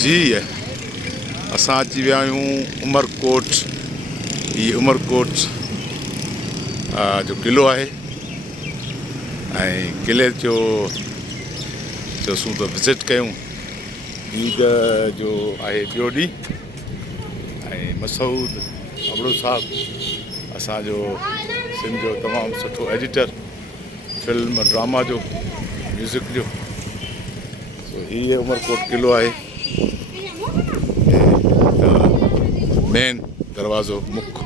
जी असां अची विया आहियूं उमरकोट। ही उमरकोट जो क़िलो आहे ऐं क़िले जो चयोसूं त विज़िट कयूं। ईद जो आहे ॿियो ॾींहुं ऐं मसूद अबड़ो साहब असांजो सिंध जो तमामु सुठो एडिटर, फिल्म ड्रामा जो, म्यूज़िक जो। हीअ उमरकोट क़िलो आहे, मेन दरवाज़ो मुख्य।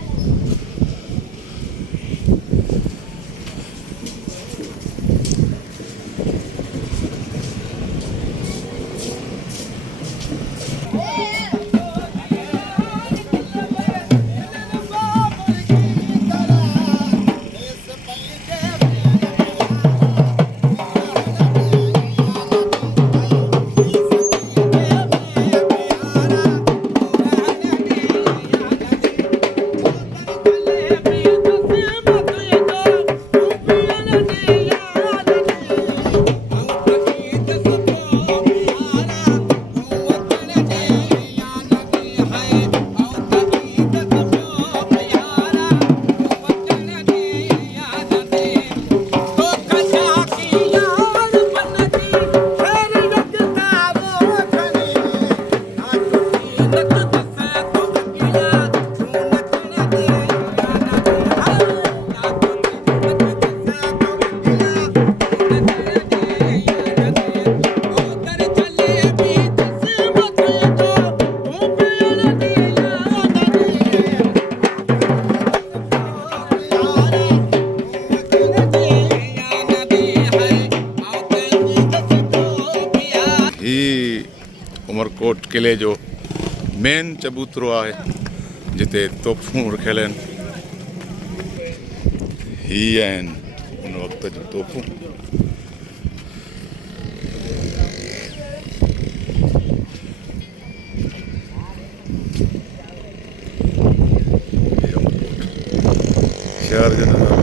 उमरकोट क़िले जो मेन चबूतरो आहे जिते तोहफ़ूं रखियल आहिनि। हीअ आहिनि उन वक़्त जूं तोहफ़ूं। शहर जो नज़ारो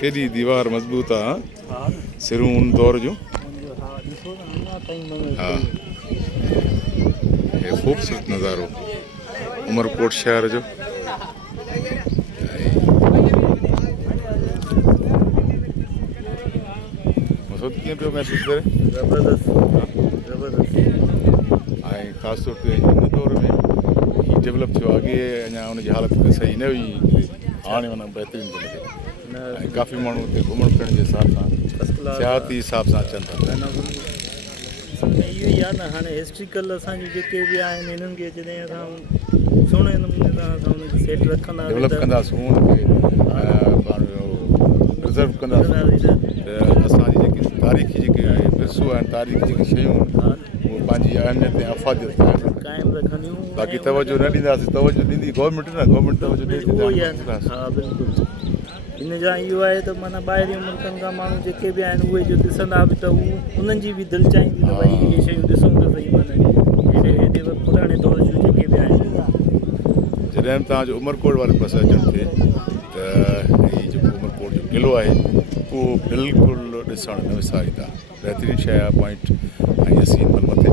केॾी दीवार मज़बूत आहे, सिरूं उन दौर जूं। हा, हे ख़ूबसूरत नज़ारो उमरकोट शहर जो। मसूद कीअं पियो महसूसु करे? ज़बरदस्त ऐं ख़ासि तौर ते हिन दौर में ही डेवलप थियो। अॻे अञा हुनजी हालति सही न हुई, हाणे माना बहितरीनु थो लॻे ऐं काफ़ी माण्हू हिते घुमण फिरण जे हिसाब सां, सियाहती हिसाब सां अचनि था। इहो ई आहे न, हाणे हिस्ट्रिकल असांजूं जेके बि आहिनि हिननि खे जॾहिं असां सुहिणे नमूने सां असां हुनखे सेट रखंदासीं, डेवलप कंदासीं, हुनखे प्रिज़र्व कंदासीं त असांजी जेकी तारीख़ी जेके विरसो आहिनि, तारीख़ जेकी शयूं आहिनि उहे पंहिंजी अहमियत ऐं अफ़ादियत क़ाइमु रखंदियूं। बाक़ी तवजो न ॾींदासीं, तवजो ॾींदी गवर्नमेंट न, गवर्नमेंट तवजो ॾिए थी। हा बिल्कुलु। हिन जा इहो आहे त माना ॿाहिरियों मुल्कनि खां माण्हू जेके बि आहिनि उहे जो ॾिसंदा बि त उन्हनि जी बि दिलि चाहींदी त भई इहे शयूं ॾिसूं त सही, माना हेॾे पुराणे दौर जूं जेके बि आहिनि। जॾहिं तव्हांजो उमरकोट वारे पासे अचणु थिए त हीउ जेको उमरकोट जो क़िलो आहे उहो बिल्कुलु ॾिसणु न विसारींदा। बहितरीनु शइ आहे, पॉइंट ऐं असीं मथे